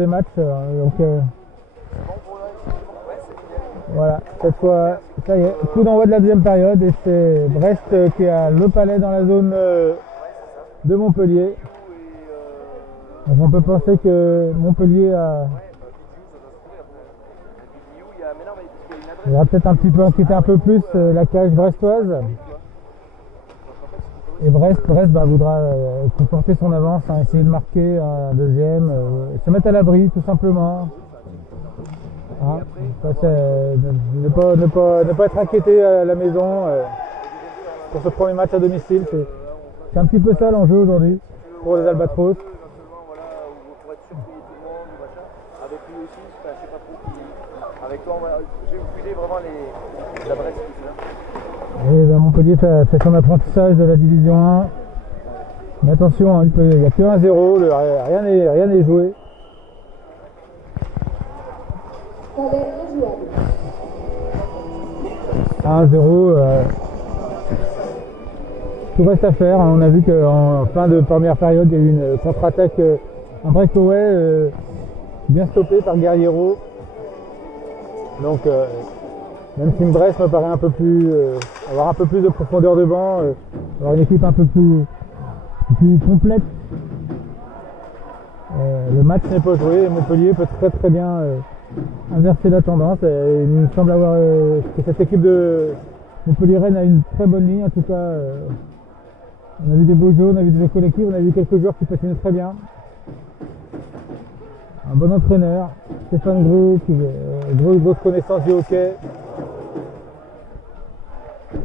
des matchs. Voilà, cette fois, ça y est, coup d'envoi de la deuxième période et c'est Brest qui a le Palais dans la zone de Montpellier. Donc on peut penser que Montpellier va peut-être un petit peu inquiéter un peu plus la cage brestoise. Et Brest voudra conforter son avance, hein, essayer de marquer un deuxième, se mettre à l'abri tout simplement. Hein, ne pas être inquiété à la maison pour ce premier match à domicile. C'est un petit peu ça l'enjeu aujourd'hui pour les Albatros. Avec toi, j'ai occupé vraiment les adresses ici là. Et ben, Montpellier fait son apprentissage de la division 1. Mais attention, hein, il n'y a que 1-0, rien n'est joué. Palais injouable. 1-0. Tout reste à faire. Hein. On a vu qu'en fin de première période, il y a eu une contre-attaque, un breakaway bien stoppé par Guerriero. Donc, même si Brest me paraît un peu plus, avoir un peu plus de profondeur de banc, avoir une équipe un peu plus complète, le match n'est pas joué et Montpellier peut très bien inverser la tendance. Et il me semble avoir que cette équipe de Montpellier-Rennes a une très bonne ligne. En tout cas, on a vu des beaux jeux, on a vu des collectifs, on a vu quelques joueurs qui patinaient très bien. Un bon entraîneur, Stéphane Grou, qui a grosse connaissance du hockey.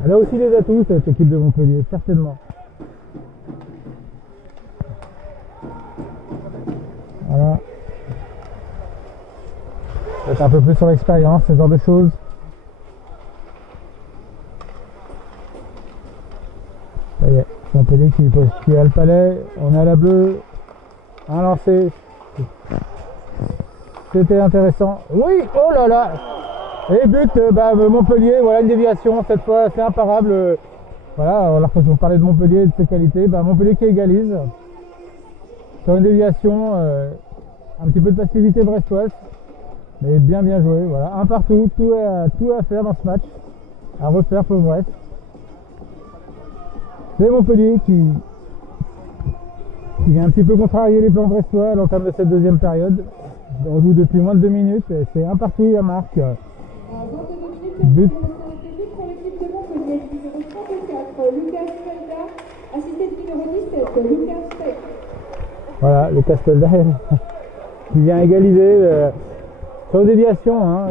Elle a aussi les atouts, cette équipe de Montpellier, certainement. Voilà. Peut-être un peu plus sur l'expérience, ce genre de choses. Ça y est, Montpellier qui a le Palais, on est à la bleue, un lancé. C'était intéressant. Oui, oh là là. Et but, Montpellier, voilà une déviation, cette fois c'est imparable. Voilà, alors que je vous parlais de Montpellier et de ses qualités, Montpellier qui égalise. Sur une déviation, un petit peu de passivité brestoise, mais bien joué. Voilà, un partout, tout à faire dans ce match, à refaire pour Brest. C'est Montpellier qui vient un petit peu contrarier les plans brestois à l'entame de cette deuxième période. On joue depuis moins de 2 minutes et c'est un partout à marque. But. Pour l'équipe de Montpellier, numéro 34, Lucas Felda, assisté de numéro 17, Lucas Felda. Voilà, Lucas Felda qui vient égaliser sur déviation. Hein,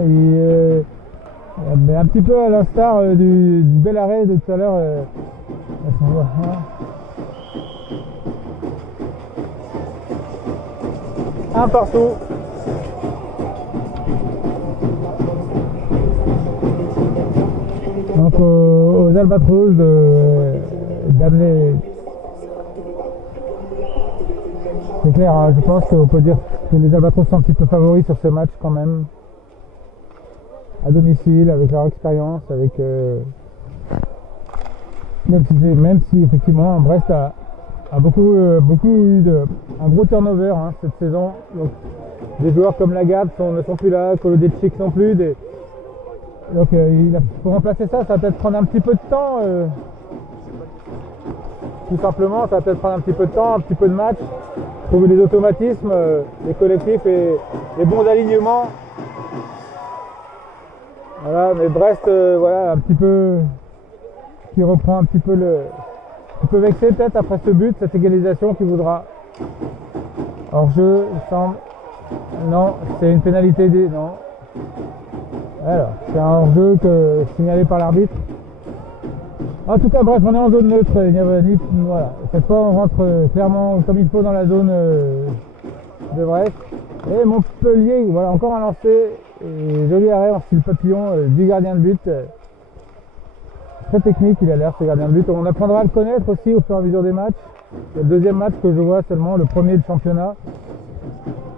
un petit peu à l'instar du bel arrêt de tout à l'heure. Un partout. Donc aux Albatros d'amener. C'est clair, hein, je pense qu'on peut dire que les Albatros sont un petit peu favoris sur ce match quand même. À domicile, avec leur expérience, avec même si effectivement Brest a beaucoup eu un gros turnover hein, cette saison. Donc, des joueurs comme Lagarde ne sont plus là, Kolodetchik non plus. Donc pour remplacer ça va peut-être prendre un petit peu de temps. Tout simplement, ça va peut-être prendre un petit peu de temps, un petit peu de match, trouver les automatismes, les collectifs et les bons alignements. Voilà, mais Brest, voilà, un petit peu qui reprend un petit peu un peu vexé peut-être après ce but, cette égalisation qui voudra hors-jeu, il semble. Non, c'est une pénalité non. Alors, c'est un hors-jeu signalé par l'arbitre. En tout cas, bref, on est en zone neutre. Voilà. Cette fois, on rentre clairement comme il faut dans la zone de Brest. Et Montpellier, voilà, encore un lancer. Et joli arrêt en style papillon du gardien de but. Très technique, il a l'air, ce gardien de but. On apprendra à le connaître aussi au fur et à mesure des matchs. C'est le deuxième match que je vois seulement, le premier du championnat.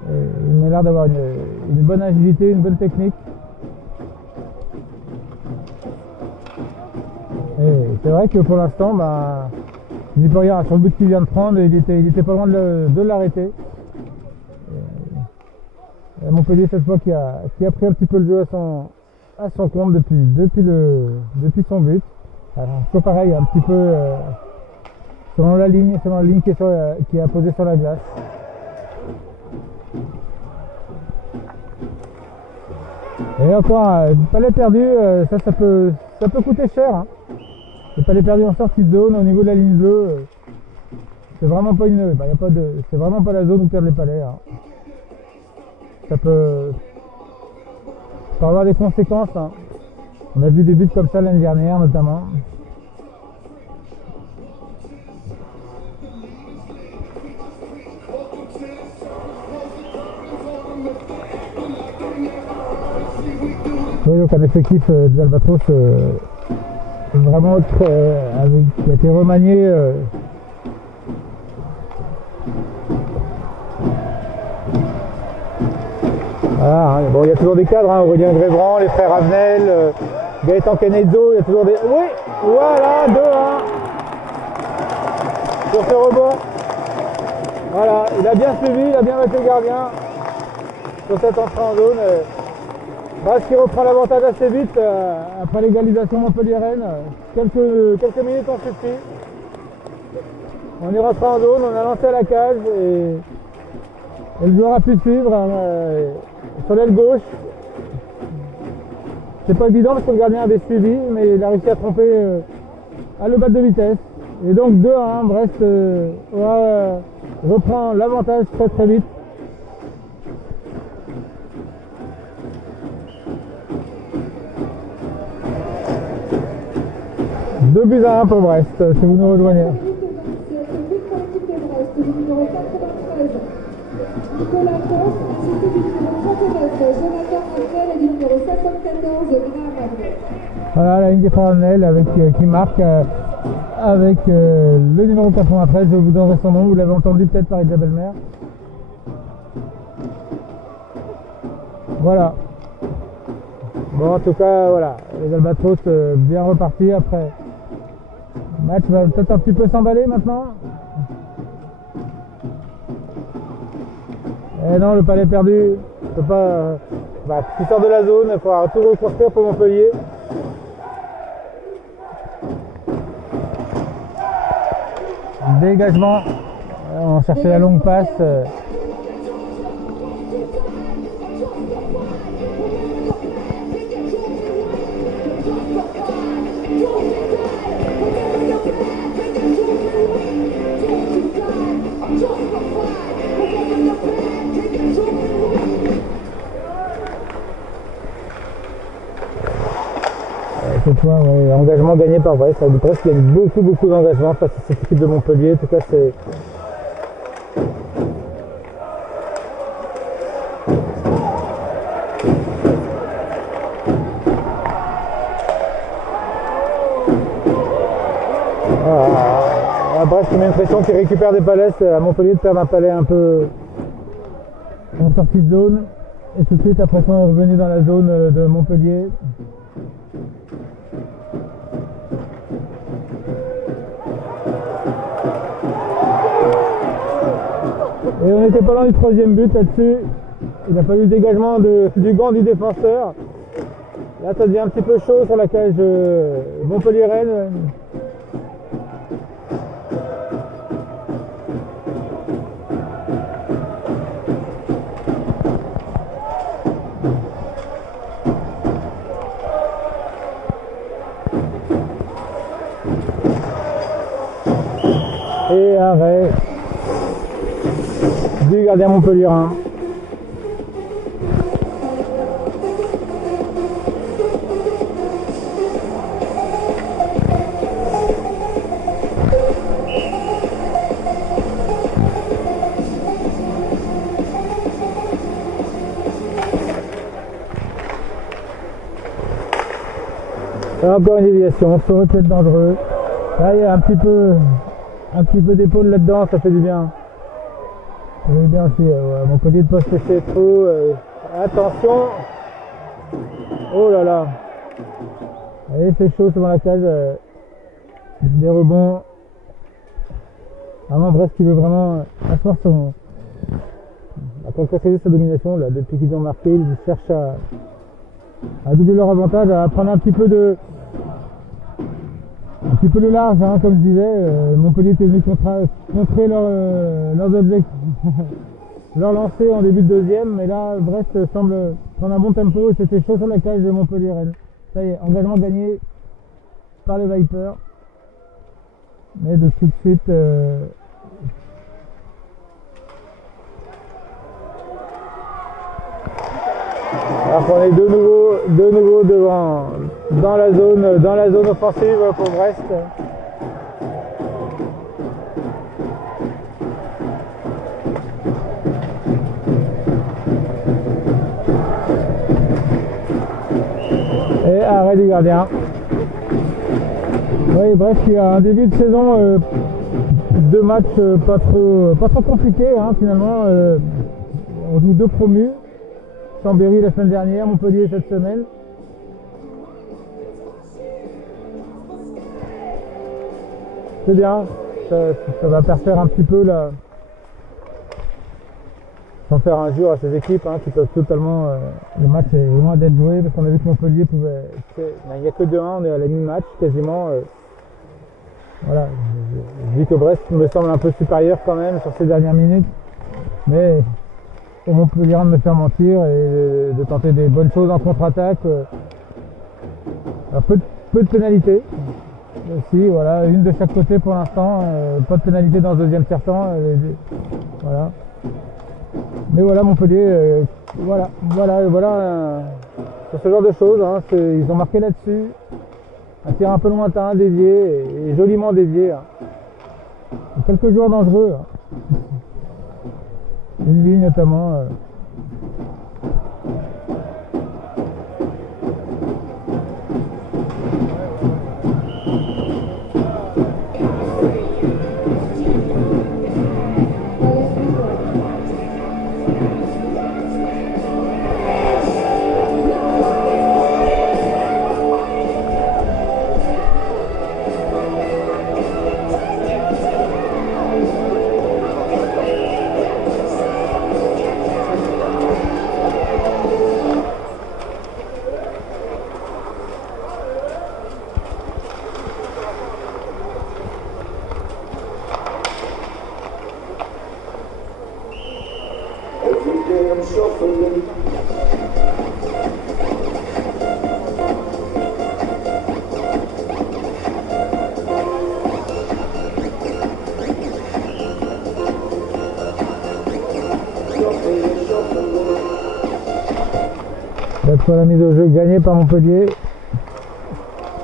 Et il a l'air d'avoir une bonne agilité, une bonne technique. Et c'est vrai que pour l'instant, il n'y peut rien. Sur le but qu'il vient de prendre, il était pas loin de l'arrêter. Et Montpellier cette fois qui a pris un petit peu le jeu à son compte depuis son but. Alors, toujours pareil, un petit peu selon la ligne qui est posée sur la glace. Et encore, palais perdu, ça peut coûter cher. Hein. Le palais perdu en sortie de zone au niveau de la ligne bleue, c'est vraiment pas c'est vraiment pas la zone où perdent les palais. Hein. Ça peut avoir des conséquences. Hein. On a vu des buts comme ça l'année dernière notamment. Oui, donc un effectif de l'Albatros vraiment qui a été remanié. Voilà, hein. Bon, il y a toujours des cadres, hein. Aurélien Grévran, les frères Avenel, Gaëtan Canezzo, il y a toujours des... Oui, voilà, 2-1 sur ce rebond. Voilà, il a bien suivi, il a bien battu le gardien sur cette entrée en zone. Brest qui reprend l'avantage assez vite après l'égalisation Montpellier-Rennes. Quelques minutes ont suffi. On est rentré en zone, on a lancé à la cage et le joueur a pu suivre sur l'aile gauche. C'est pas évident parce que le gardien avait suivi, mais il a réussi à tromper à le battre de vitesse. Et donc 2-1, Brest reprend l'avantage très très vite. Deux buts à 1 pour Brest, si vous nous rejoignez. Nicolas Ponce, assisté du numéro 39, Jonathan Raphaël et du numéro 74, Graham Avenel. Voilà la ligne des frères Avenel qui marque avec le numéro 93, je vous donnerai son nom, vous l'avez entendu peut-être par Isabelle Maire. Voilà. Bon, en tout cas, voilà, les Albatros bien repartis après. Le match va peut-être un petit peu s'emballer maintenant. Et non, le palais perdu, il peut pas. Qui sort de la zone, il faudra tout reconstruire pour Montpellier. Dégagement. On cherchait la longue passe. Cette fois, ouais, engagement gagné par Brest. Brest gagne beaucoup d'engagement face à cette équipe de Montpellier. En tout cas, c'est. Brest qui met une pression, qui récupère des palais. À Montpellier de perdre un palais un peu en sortie de zone. Et tout de suite, la pression est revenue dans la zone de Montpellier. Et on n'était pas loin du troisième but là-dessus. Il n'a pas eu le dégagement du gant du défenseur. Là, ça devient un petit peu chaud sur la cage Montpellier-Rennes. Et arrêt du gardien montpellierin. Encore une déviation, ça aurait pu être dangereux. Là, il y a un petit peu d'épaule là-dedans, ça fait du bien. Ça fait du bien aussi, Montpellier de ne pas se laisser trop. Attention. Oh là là. Allez, c'est chaud, c'est dans la cage. Des rebonds. Vraiment Brest qui veut vraiment asseoir à concrétiser sa domination. Là, depuis qu'ils ont marqué, ils cherchent à doubler leur avantage, à prendre un petit peu le large, hein, comme je disais. Montpellier était venu contrer leurs objectifs, leur lancer en début de deuxième, mais là Brest semble prendre un bon tempo et c'était chaud sur la cage de Montpellier-Rennes. Ça y est, engagement gagné par les Vipers. Mais de tout de suite, alors qu'on est de nouveau devant dans la zone offensive pour Brest. Et arrêt du gardien. Oui, Brest qui a un début de saison de match pas trop compliqué, hein, finalement. On joue 2 promus. Chambéry la semaine dernière, Montpellier cette semaine. C'est bien, ça va faire un petit peu là, sans faire injure à ces équipes, hein, qui peuvent totalement. Le match est loin d'être joué parce qu'on a vu que Montpellier pouvait. Il n'y a que 2-1, on est à la mi-match quasiment. Voilà, je dis que Brest me semble un peu supérieur quand même sur ces dernières minutes, mais au Montpellier de me faire mentir et de tenter des bonnes choses en contre-attaque. Peu de pénalités aussi, voilà, une de chaque côté pour l'instant, pas de pénalité dans le deuxième tiers-temps, voilà. Mais voilà, Montpellier, voilà, sur ce genre de choses, hein, ils ont marqué là-dessus, un tir un peu lointain, dévié, et joliment dévié. Hein. Quelques joueurs dangereux. Hein. Une ligne notamment. D'être la mise au jeu gagnée par Montpellier.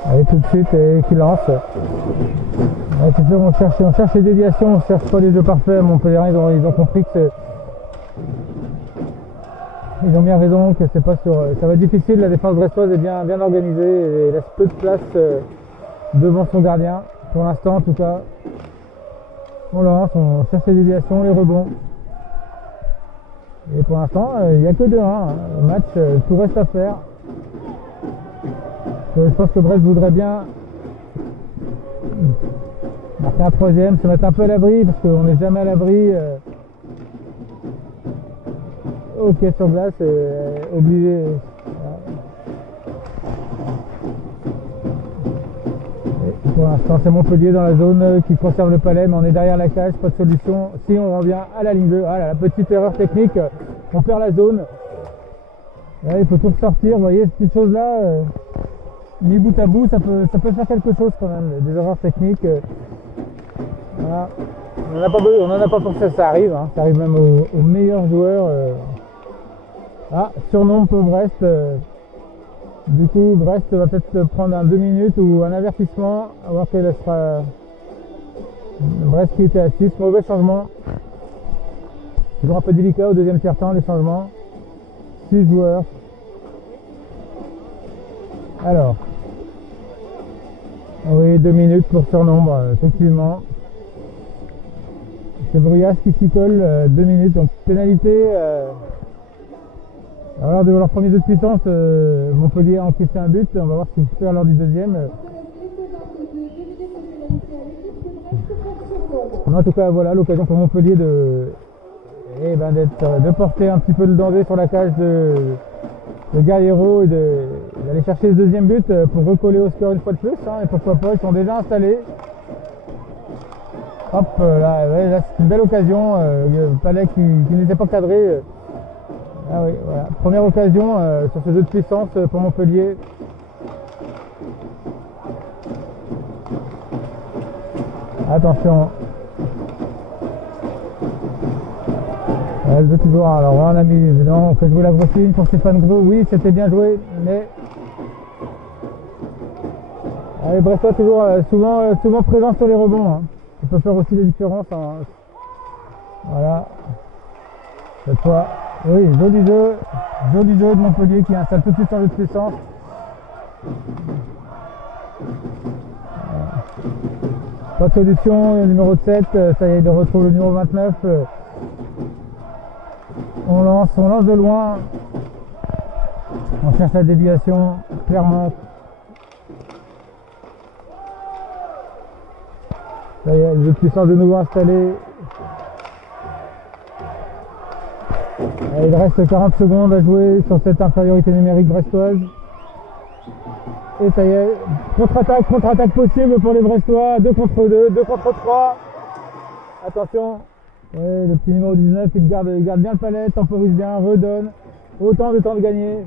Allez tout de suite et qui lance. Ouais, c'est sûr, on cherche les déviations, on cherche pas les jeux parfaits. Montpellier, ils ont compris que c'est. Ils ont bien raison que c'est pas sur. Ça va être difficile, la défense brestoise est bien organisée et laisse peu de place devant son gardien. Pour l'instant en tout cas. On lance, on cherche les déviations, les rebonds. Et pour l'instant, il n'y a que 2-1. Hein. Le match, tout reste à faire. Je pense que Brest voudrait bien marquer un troisième, se mettre un peu à l'abri, parce qu'on n'est jamais à l'abri. Ok, sur glace, obligé. Et pour l'instant, c'est Montpellier dans la zone qui conserve le palais, mais on est derrière la cage, pas de solution. Si on revient à la ligne 2, ah là, la petite erreur technique, on perd la zone. Là, il faut tout ressortir, vous voyez, cette petite chose-là, mis bout à bout, ça peut faire quelque chose quand même, des erreurs techniques. Voilà. On n'en a pas pour ça arrive, hein. Ça arrive même aux meilleurs joueurs. Ah, surnombre pour Brest. Du coup, Brest va peut-être prendre un 2 minutes ou un avertissement, à voir quelle sera. Brest qui était à 6, mauvais changement. Toujours un peu délicat au deuxième tiers-temps, les changements. 6 joueurs. Alors. Oui, 2 minutes pour surnombre, effectivement. C'est Bruyas qui s'y colle, 2 minutes, donc pénalité. Alors de leur premier jeu de puissance, Montpellier a encaissé un but, on va voir ce qu'il fait lors du deuxième. En tout cas voilà l'occasion pour Montpellier de et ben de porter un petit peu le danger sur la cage de Guerriero et d'aller chercher le deuxième but pour recoller au score une fois de plus, hein, et pourquoi pas, ils sont déjà installés. Hop, là, ouais, là c'est une belle occasion, Palais qui n'était pas cadré. Ah oui, voilà, première occasion sur ce jeu de puissance pour Montpellier. Attention. Le toujours, alors on a mis, évidemment, on fait jouer la grosse ligne pour Stéphane Gros, oui c'était bien joué, mais allez, Brestois toujours souvent présent sur les rebonds, hein. Ça peut faire aussi la différence, hein. Voilà, cette fois, oui, joli jeu de Montpellier qui installe tout de suite sur le jeu de puissance. Pas de solution, le numéro 7, ça y est, il retrouve le numéro 29. On lance de loin. On cherche la déviation, clairement. Ça y est, le jeu de puissance de nouveau installé. Et il reste 40 secondes à jouer sur cette infériorité numérique brestoise. Et ça y est, contre-attaque possible pour les Brestois, 2 contre 2, 2 contre 3. Attention, ouais, le petit numéro 19, il garde bien le palais, temporise bien, redonne, autant de temps de gagner.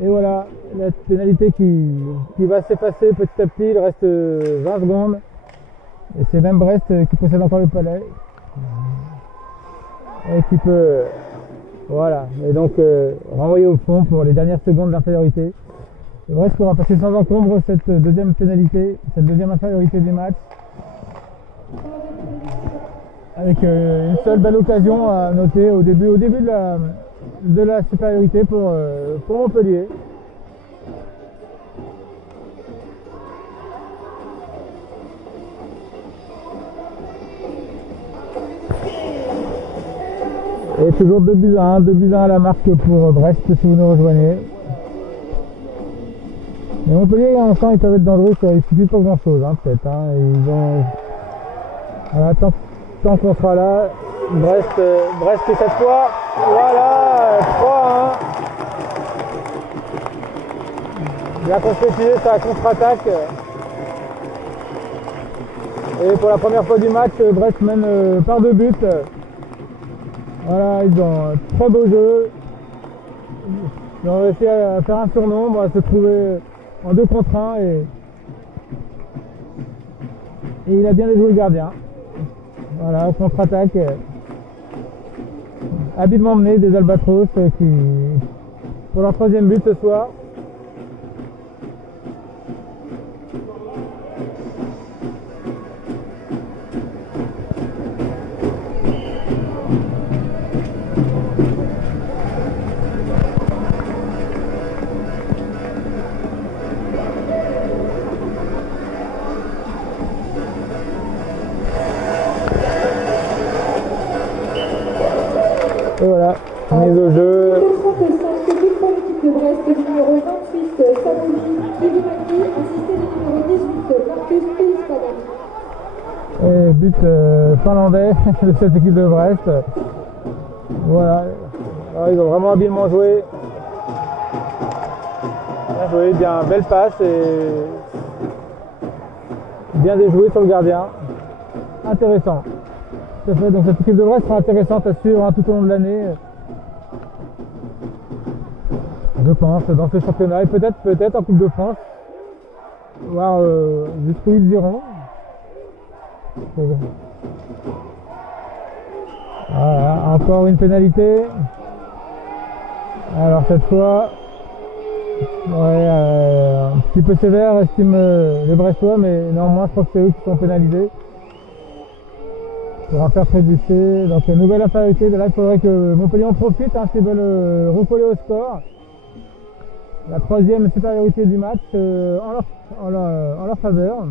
Et voilà, la pénalité qui va s'effacer petit à petit, il reste 20 secondes. Et c'est même Brest qui possède encore le palais. Et qui peut, voilà, et donc renvoyer au fond pour les dernières secondes d'infériorité. Brest pourra passer sans encombre cette deuxième pénalité, cette deuxième infériorité du match. Avec une seule belle occasion à noter au début de la supériorité pour Montpellier. Et toujours 2 buts à 1 à la marque pour Brest si vous nous rejoignez. Mais Montpellier, en instant, ils peuvent être dangereux, il suffit pas grand chose, hein, peut-être. Hein, ils ont... Voilà, tant qu'on sera là, Brest cette fois, voilà, 3-1. Bien concrétisé sa contre-attaque. Et pour la première fois du match, Brest mène par 2 buts. Voilà, ils ont très beau jeu. Ils ont réussi à faire un surnombre, à se trouver en 2 contre 1 et il a bien déjoué le gardien. Voilà, contre-attaque habilement mené des Albatros qui, pour leur 3e but ce soir. Et voilà, mise au jeu. 35 but pour l'équipe de Brest, numéro 28, Samouli Kivimaki, assisté du numéro 18, Marcus Pilispada. Et but finlandais de cette équipe de Brest. Voilà, alors, ils ont vraiment habilement joué. Bien joué, bien belle passe et bien déjoué sur le gardien. Intéressant. Tout à fait, donc cette équipe de Brest sera intéressante à suivre, hein, tout au long de l'année. Je pense, dans ce championnat et peut-être en Coupe de France. Voir jusqu'où ils iront. Voilà, encore une pénalité. Alors cette fois, ouais, un petit peu sévère, estime les Brestois, mais néanmoins je crois que c'est eux qui sont pénalisés. Pour un faire préjudicer. Donc une nouvelle infériorité. De là, il faudrait que Montpellier en profite, hein, s'ils veulent recoller au score. La 3e supériorité du match en leur faveur.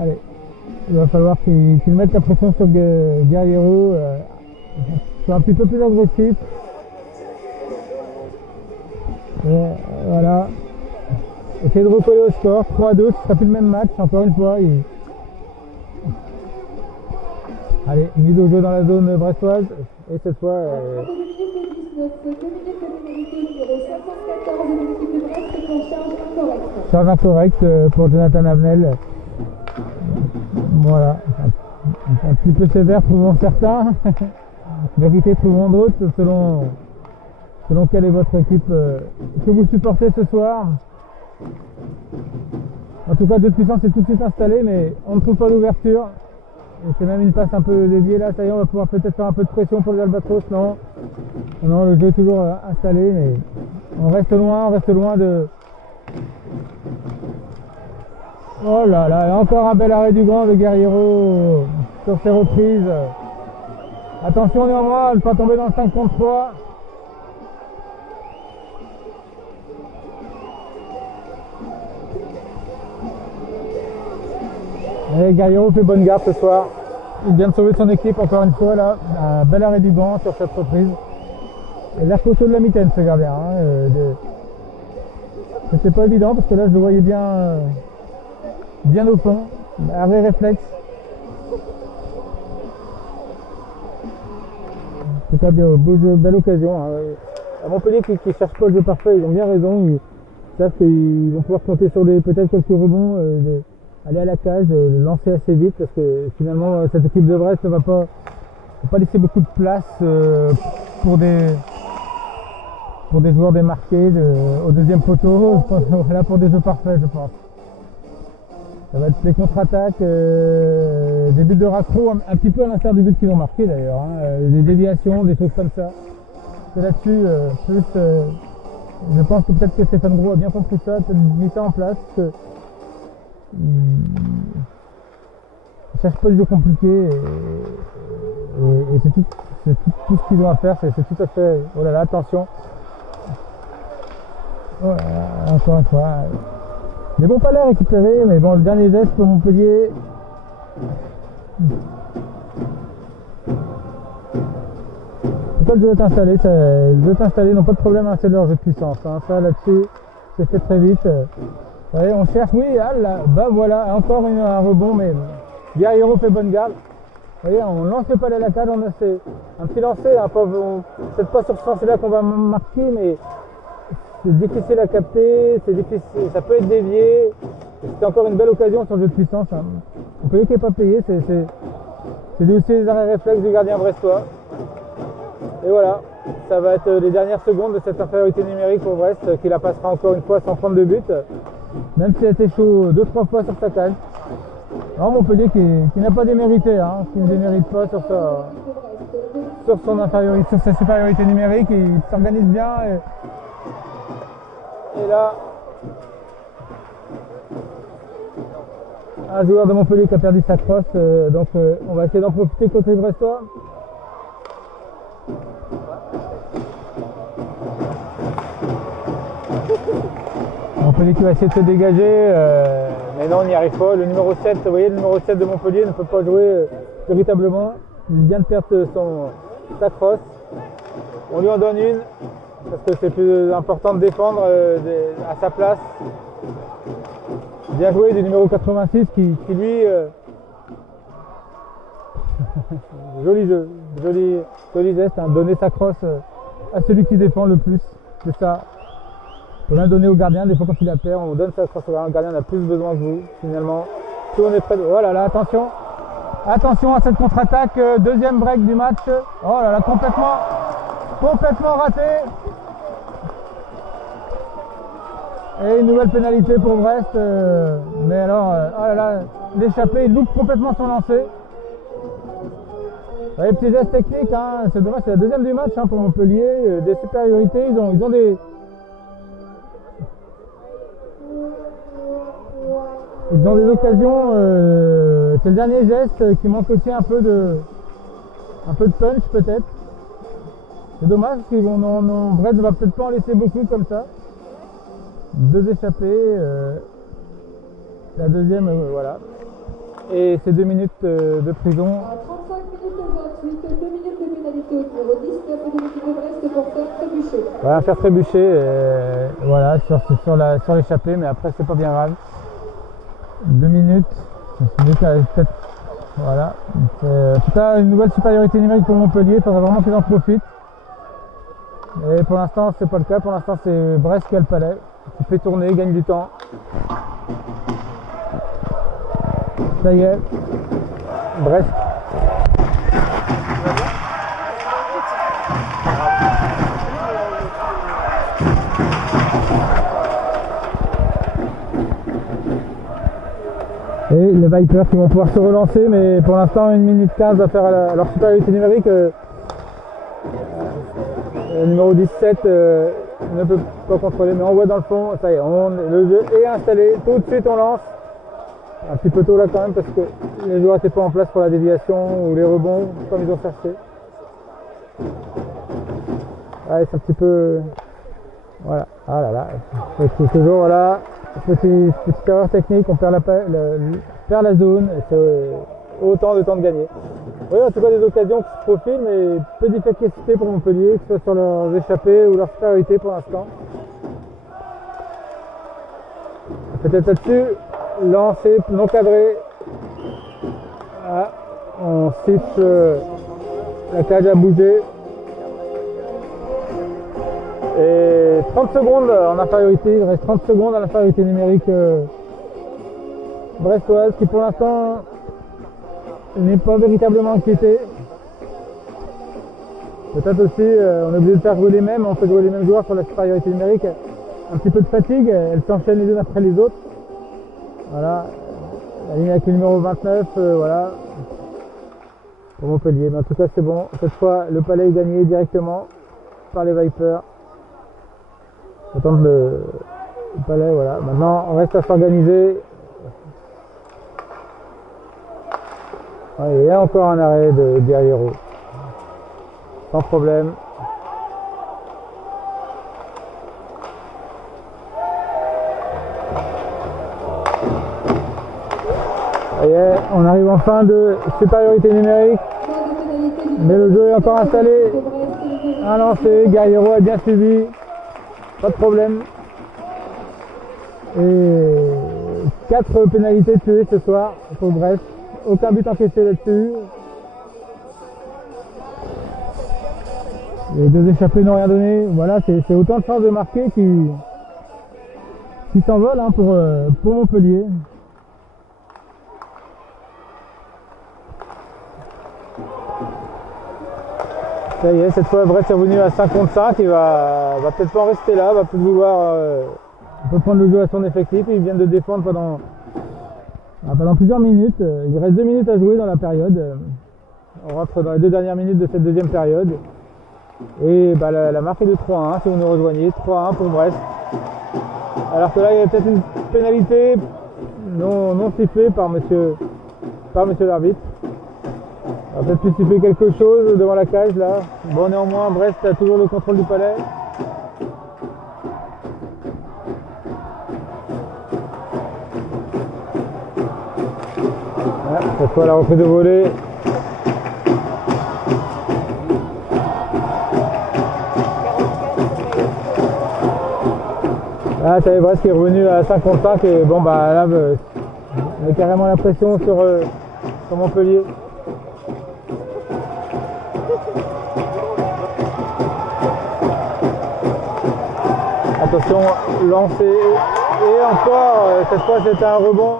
Allez, il va falloir qu'ils mettent la pression sur Guerriero, soit un petit peu plus agressif. Et voilà. Essayer de recoller au score. 3-2, ce sera plus le même match, encore une fois. Allez, mise au jeu dans la zone brestoise. Et cette fois... Après 2 minutes 19, 2 minutes de pénalité au numéro 74 de l'équipe de Brest pour charge incorrecte. Charge incorrecte pour Jonathan Avenel. Voilà. Un petit peu sévère, trouvons certains. Mérité, trouvons d'autres, selon quelle est votre équipe que vous supportez ce soir. En tout cas, Jeu de puissance est tout de suite installé, mais on ne trouve pas d'ouverture. Et c'est même une passe un peu déviée là, ça y est, on va pouvoir peut-être faire un peu de pression pour les Albatros. Non, non, le jeu est toujours installé, mais on reste loin de... Oh là là, encore un bel arrêt du grand de Guerriero sur ses reprises. Attention néanmoins à ne pas tomber dans le 5 contre 3. Et Guerriero fait bonne garde ce soir. Il vient de sauver son équipe encore une fois là. Un bel arrêt du banc sur cette reprise. Et l'air costaud de la mitaine ce gardien. C'était pas évident parce que là je le voyais bien au fond. Arrêt réflexe. C'est bien, belle occasion. Hein. À Montpellier qui ne cherche pas le jeu parfait, ils ont bien raison. Ils savent qu'ils vont pouvoir compter sur peut-être quelques rebonds. Aller à la cage, lancer assez vite parce que finalement cette équipe de Brest ne va pas laisser beaucoup de place pour des joueurs démarqués au deuxième poteau, là pour des jeux parfaits je pense. Ça va être les contre-attaques, des buts de raccro, un petit peu à l'instar du but qu'ils ont marqué d'ailleurs, hein, des déviations, des choses comme ça. C'est là-dessus, je pense que peut-être que Stéphane Gros a bien compris ça, peut-être mis ça en place. Il ne cherche pas du jeu compliqué et c'est tout ce qu'il doit faire, c'est tout à fait... Oh là là, attention. Oh là là, encore une fois. Les bons palais récupérés, mais bon, le dernier geste pour Montpellier. Pourquoi le jeu est installé? Le jeu est installé, n'ont pas de problème à installer leur jeu de puissance. Hein. Ça là-dessus, c'est fait très vite. Vous voyez, on cherche, oui, ah là, bah voilà, encore un rebond, mais Guerriero fait bonne garde. Vous voyez, on lance le palais à la cage, on a un petit lancer, hein, peut-être pas sur ce lancer-là qu'on va marquer, mais c'est difficile à capter, c'est difficile, ça peut être dévié. C'était encore une belle occasion sur le jeu de puissance. Hein. On peut qui n'est pas payé, c'est lui aussi les arrêts réflexes du gardien brestois. Et voilà, ça va être les dernières secondes de cette infériorité numérique pour Brest, qui la passera encore une fois sans prendre de but. Même s'il a été chaud 2-3 fois sur sa canne. Alors Montpellier qui n'a pas démérité, hein, qui ne démérite pas sur son infériorité, sur sa supériorité numérique, il s'organise bien. Et là, un joueur de Montpellier qui a perdu sa crosse, donc on va essayer d'en profiter côté brestois. Montpellier qui va essayer de se dégager, mais non, on n'y arrive pas. Le numéro 7, vous voyez, le numéro 7 de Montpellier ne peut pas jouer véritablement. Il vient de perdre sa crosse. On lui en donne une, parce que c'est plus important de défendre à sa place. Bien joué du numéro 86 qui lui... joli jeu, joli geste, hein, donner sa crosse à celui qui défend le plus. C'est ça. On peut même donner au gardien, des fois quand il la perd, on donne sa crosse au gardien. Le gardien a plus besoin que vous, finalement. Tout on est prêt. Oh là là, attention. Attention à cette contre-attaque, deuxième break du match. Oh là là, complètement raté. Et une nouvelle pénalité pour Brest. Mais alors, oh là là, l'échappée, il loupe complètement son lancer. Vous voyez, petit geste technique, hein, c'est dommage, c'est la deuxième du match hein, pour Montpellier. Des supériorités, ils ont des... Ils ont des occasions, c'est le dernier geste qui manque aussi un peu de punch peut-être. C'est dommage parce qu'ils Brest ne va peut-être pas en laisser beaucoup comme ça. Deux échappés, la deuxième, voilà. Et c'est 2 minutes de prison. À 35 minutes 28, 2 minutes de pénalité au numéro 19 de l'équipe de Brest pour faire trébucher. Voilà, faire trébucher, voilà, sur l'échappée, mais après c'est pas bien grave. 2 minutes, peut-être Voilà. En tout cas, une nouvelle supériorité numérique pour Montpellier, il faudrait vraiment qu'ils en profitent. Et pour l'instant, c'est pas le cas. Pour l'instant, c'est Brest qui a le palais, qui fait tourner, gagne du temps. Ça y est, Brest. Et les Vipers qui vont pouvoir se relancer, mais pour l'instant 1 minute 15 à faire leur supériorité numérique. Le numéro 17 ne peut pas contrôler, mais on voit dans le fond, ça y est, le jeu est installé, tout de suite on lance. Un petit peu tôt là quand même parce que les joueurs n'étaient pas en place pour la déviation ou les rebonds comme ils ont cherché. Ouais, c'est un petit peu... Voilà, ah là là, c'est toujours voilà, petite erreur technique, on perd la zone, et c'est autant de temps de gagner. Oui, en tout cas des occasions qui se profilent, mais peu d'efficacité pour Montpellier, que ce soit sur leurs échappées ou leur supériorité pour l'instant. Peut-être là-dessus, lancé, non cadré. Ah, on siffle, la cage a bougé. Et 30 secondes en infériorité, il reste 30 secondes à l'infériorité numérique brestoise qui pour l'instant n'est pas véritablement inquiété. Peut-être aussi on est obligé de faire jouer les mêmes, on fait jouer les mêmes joueurs sur la supériorité numérique. Un petit peu de fatigue, elles s'enchaînent les unes après les autres. Voilà, la ligne avec le numéro 29, voilà, pour Montpellier. Mais en tout cas c'est bon, cette fois le palais est gagné directement par les Vipers. On attend le palais, voilà. Maintenant, on reste à s'organiser. Ouais, il y a encore un arrêt de Guerriero. Sans problème. Ça y est, on arrive en fin de supériorité numérique. Mais le jeu est encore installé. Un lancé, Guerriero a bien suivi. Pas de problème. Et 4 pénalités tuées ce soir pour Brest. Aucun but encaissé là-dessus. Les 2 échappés n'ont rien donné. Voilà, c'est autant de chances de marquer qui s'envolent hein, pour Montpellier. Ça y est, cette fois Brest est revenu à 5 contre 5, il va peut-être pas en rester là, va peut-être vouloir peut prendre le jeu à son effectif. Ils viennent de défendre pendant plusieurs minutes. Il reste 2 minutes à jouer dans la période. On rentre dans les 2 dernières minutes de cette deuxième période. Et bah, la marque est de 3-1 si vous nous rejoignez, 3-1 pour Brest. Alors que là il y a peut-être une pénalité non sifflée par monsieur l'arbitre. On va peut-être siffler quelque chose devant la cage là. Bon, néanmoins, Brest a toujours le contrôle du palais. Voilà, cette fois la reprise de volée. Là, ça y est, Brest qui est revenu à 5 contre 5 et bon bah là, on a carrément la pression sur Montpellier. Attention, lancé et encore, cette fois c'était un rebond.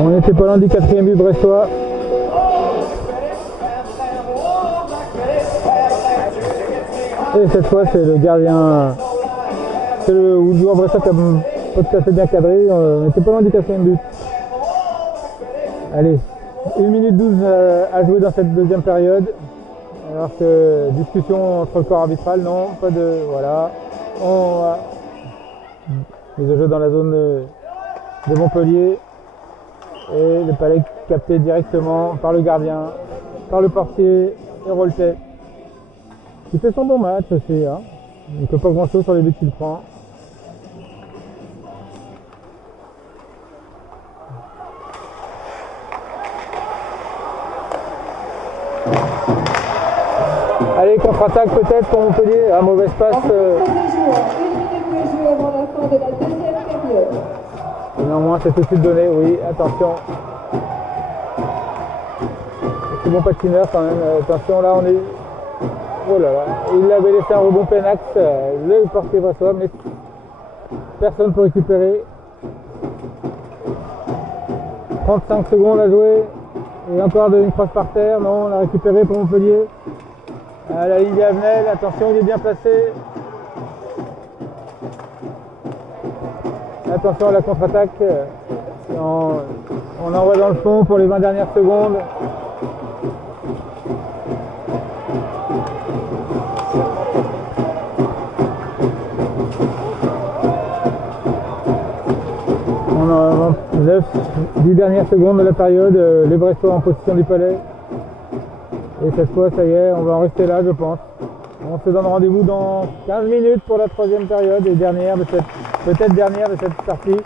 On n'était pas loin du 4e but brestois. Et cette fois c'est le gardien, c'est le joueur brestois qui a pas tout à fait bien cadré. On n'était pas loin du 4e but. Allez, 1 minute 12 à jouer dans cette deuxième période. Alors que discussion entre le corps arbitral, non, pas de... Voilà. On va mise au jeu dans la zone de Montpellier. Et le palais capté directement par le gardien, par le portier et Roltet. Qui fait son bon match aussi. Hein. Il ne fait pas grand chose sur les buts qu'il prend. Allez, contre-attaque peut-être pour Montpellier. Un mauvais passe. Encore 3 joueurs, 1 minute de jeu avant la fin de la deuxième période. Néanmoins, c'est tout de suite donné, oui, attention. C'est bon patineur quand même, attention là on est... Oh là là, il avait laissé un rebond Penax, le portier Bressois, mais personne pour récupérer. 35 secondes à jouer, et encore une crosse par terre, non, on l'a récupéré pour Montpellier. À la ligne diagonale, attention, il est bien placé. Attention à la contre-attaque, on envoie dans le fond pour les 20 dernières secondes. On a 10 dernières secondes de la période, les Brestois en position du palais. Et cette fois, ça y est, on va en rester là, je pense. On se donne rendez-vous dans 15 minutes pour la troisième période et dernière de cette, peut-être dernière de cette partie.